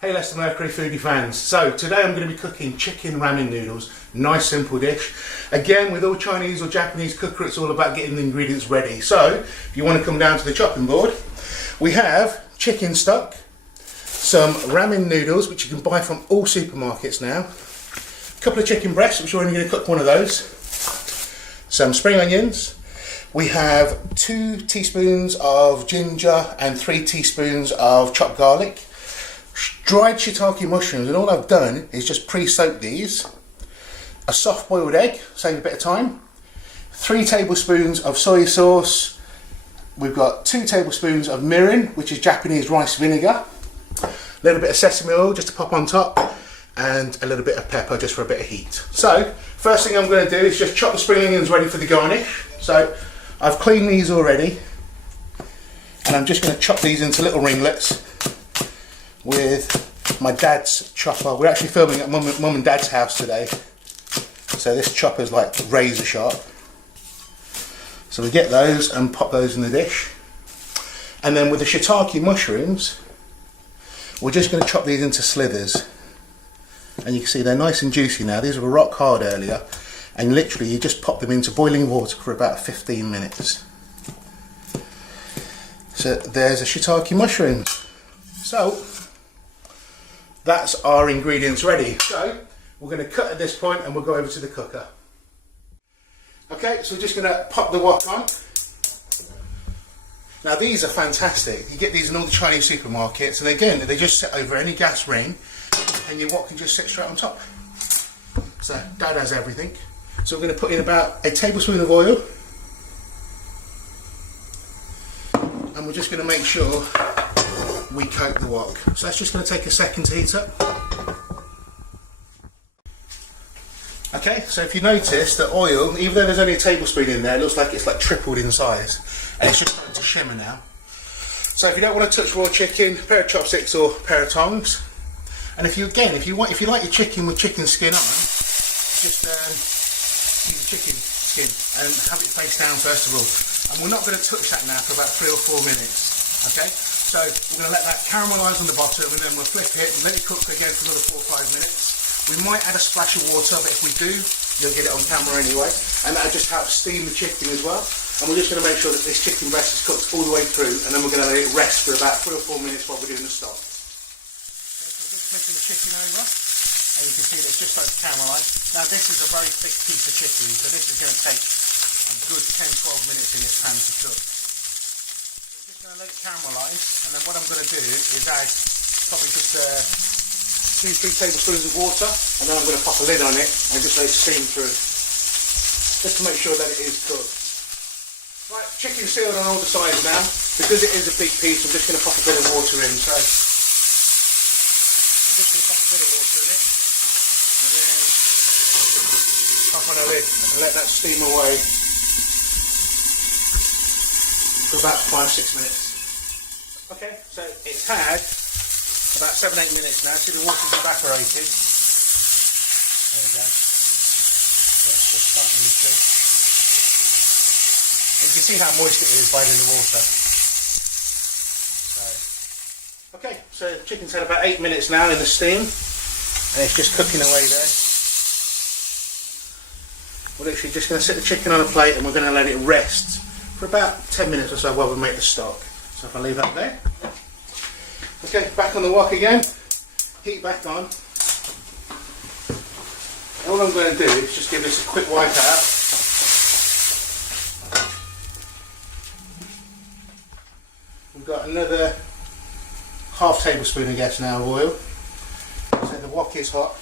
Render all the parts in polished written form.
Hey Leicester Mercury foodie fans. So today I'm going to be cooking chicken ramen noodles. Nice simple dish. Again, with all Chinese or Japanese cookery, it's all about getting the ingredients ready. So if you want to come down to the chopping board, we have chicken stock, some ramen noodles which you can buy from all supermarkets now, a couple of chicken breasts which we're only going to cook one of those, some spring onions. We have 2 teaspoons of ginger and 3 teaspoons of chopped garlic. Dried shiitake mushrooms, and all I've done is just pre-soak these. A soft boiled egg, save a bit of time. 3 tablespoons of soy sauce. We've got 2 tablespoons of mirin, which is Japanese rice vinegar. A little bit of sesame oil just to pop on top, and a little bit of pepper just for a bit of heat. So first thing I'm going to do is just chop the spring onions ready for the garnish. So I've cleaned these already, and I'm just going to chop these into little ringlets with my dad's chopper. We're actually filming at mum and dad's house today, so this chopper's like razor sharp. So we get those and pop those in the dish, and then with the shiitake mushrooms we're just going to chop these into slithers, and you can see they're nice and juicy now. These were rock hard earlier, and literally you just pop them into boiling water for about 15 minutes. So there's the shiitake mushrooms. So that's our ingredients ready. So we're going to cut at this point and we'll go over to the cooker. Okay, so we're just going to pop the wok on. Now these are fantastic. You get these in all the Chinese supermarkets, and again they just sit over any gas ring and your wok can just sit straight on top. So Dad has everything. So we're going to put in about a tablespoon of oil, and we're just going to make sure we coat the wok. So that's just going to take a second to heat up. Okay, so if you notice the oil, even though there's only a tablespoon in there, it looks like it's like tripled in size, and it's just starting to shimmer now. So if you don't want to touch raw chicken, a pair of chopsticks or a pair of tongs. And if you like your chicken with chicken skin on, just use the chicken skin and have it face down first of all. And we're not going to touch that now for about 3 or 4 minutes. Okay. So we're going to let that caramelise on the bottom, and then we'll flip it and let it cook again for another 4 or 5 minutes. We might add a splash of water, but if we do, you'll get it on camera anyway, and that'll just help steam the chicken as well. And we're just going to make sure that this chicken breast is cooked all the way through, and then we're going to let it rest for about 3 or 4 minutes while we're doing the stock. So just flipping the chicken over, and you can see that it's just started to caramelise. Now this is a very thick piece of chicken, so this is going to take a good 10-12 minutes in this pan to cook. Going to let it caramelise, and then what I'm going to do is add probably just 2-3 tablespoons of water, and then I'm going to pop a lid on it and just let it steam through, just to make sure that it is cooked. Right, chicken's sealed on all the sides now. Because it is a big piece, I'm just going to pop a bit of water in. So I'm just going to pop a bit of water in it, and then pop on a lid and let that steam away for about 5-6 minutes. Okay, so it's had about 7-8 minutes now. See the water's evaporated. There we go. So it's just starting to... You can see how moist it is by in the water. So, okay, so chicken's had about 8 minutes now in the steam, and it's just cooking away there. We're literally just going to set the chicken on a plate, and we're going to let it rest for about 10 minutes or so while we make the stock. So if I leave that there. Okay, back on the wok again. Heat back on. And all I'm going to do is just give this a quick wipe out. We've got another half tablespoon, I guess, now of oil. So the wok is hot.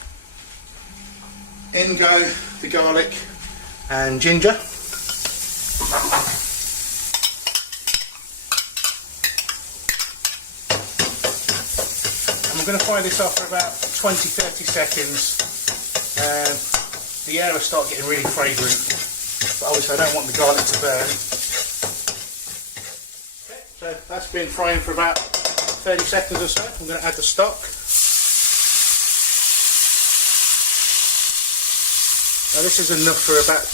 In go the garlic and ginger. I'm going to fry this off for about 20-30 seconds. The air will start getting really fragrant, but obviously I don't want the garlic to burn. Okay, so that's been frying for about 30 seconds or so. I'm going to add the stock. Now this is enough for about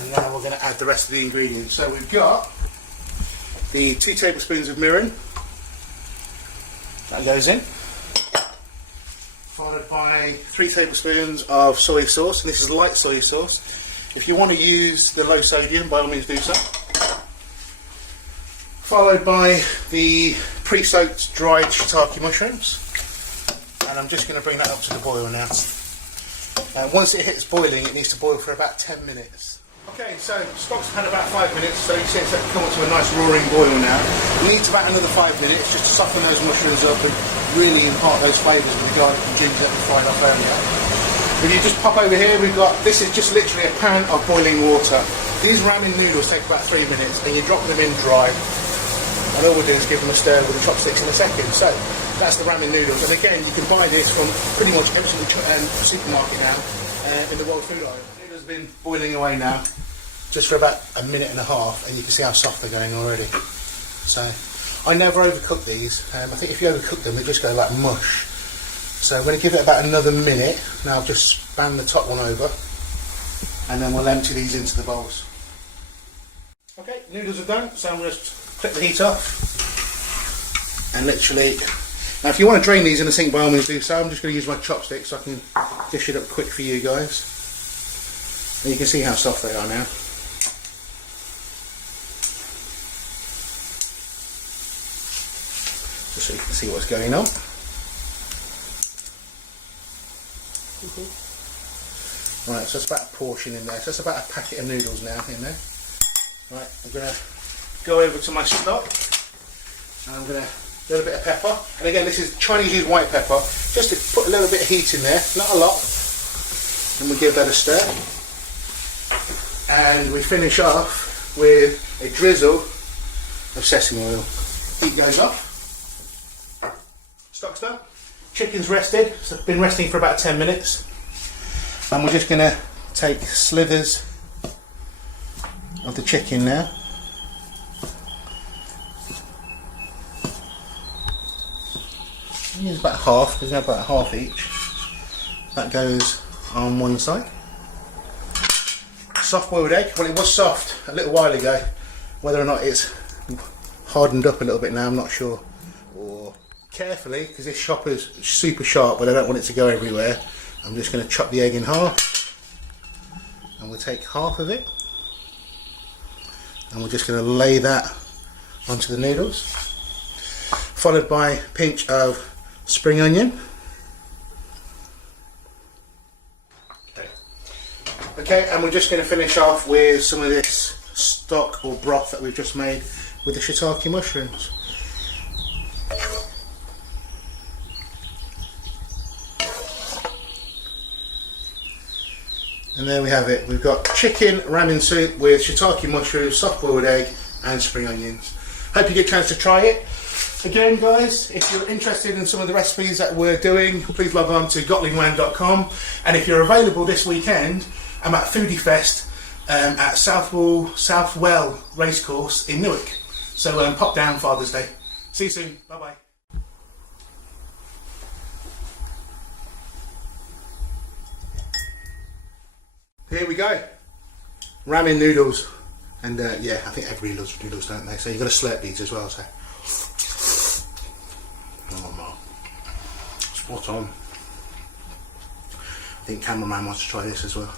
2. And now we're going to add the rest of the ingredients. So we've got the 2 tablespoons of mirin, That goes in. Followed by 3 tablespoons of soy sauce, and this is light soy sauce. If you want to use the low sodium, by all means do so. Followed by the pre-soaked dried shiitake mushrooms, and I'm just going to bring that up to the boil now. Once it hits boiling, it needs to boil for about 10 minutes. Okay, so stock's had about 5 minutes, so you see it's come up to a nice roaring boil now. It needs about another 5 minutes just to soften those mushrooms up and really impart those flavours of the garlic and ginger that we fried off earlier. If you just pop over here, this is just literally a pan of boiling water. These ramen noodles take about 3 minutes, and you drop them in dry. And all we do is give them a stir with the chopsticks in a second. So that's the ramen noodles. And again, you can buy this from pretty much every supermarket now in the world food aisle. It has been boiling away now, just for about a minute and a half, and you can see how soft they're going already. So I never overcook these. I think if you overcook them, they just go like mush. So I'm going to give it about another minute. Now I'll just span the top one over, and then we'll empty these into the bowls. Okay, noodles are done, so I'm going to click the heat off, and literally, now if you want to drain these in the sink, by all means do so. I'm just going to use my chopsticks so I can dish it up quick for you guys. And you can see how soft they are now. Just so you can see what's going on. Right, so that's about a portion in there. So that's about a packet of noodles now in there. Right, I'm going to go over to my stock, and I'm going to do a bit of pepper. And again, this is Chinese used white pepper, just to put a little bit of heat in there, not a lot. And we give that a stir. And we finish off with a drizzle of sesame oil. Heat goes off. Stock's done. Chicken's rested, so it's been resting for about 10 minutes. And we're just going to take slithers of the chicken now. Use about half, because there's about half each. That goes on one side. Soft boiled egg. Well, it was soft a little while ago. Whether or not it's hardened up a little bit now, I'm not sure. Or carefully, because this chopper's super sharp, but I don't want it to go everywhere. I'm just going to chop the egg in half, and we'll take half of it, and we're just going to lay that onto the noodles, followed by a pinch of spring onion. Okay, and we're just going to finish off with some of this stock or broth that we've just made with the shiitake mushrooms. And there we have it. We've got chicken ramen soup with shiitake mushrooms, soft boiled egg and spring onions. Hope you get a chance to try it. Again guys, if you're interested in some of the recipes that we're doing, please log on to kwoklynwan.com, and if you're available this weekend, I'm at Foodie Fest at Southwell Racecourse in Newark. So pop down Father's Day. See you soon. Bye bye. Here we go. Ramen noodles. And yeah, I think everybody loves noodles, don't they? So you've got to slurp these as well. So. Oh no. Spot on. I think cameraman wants to try this as well.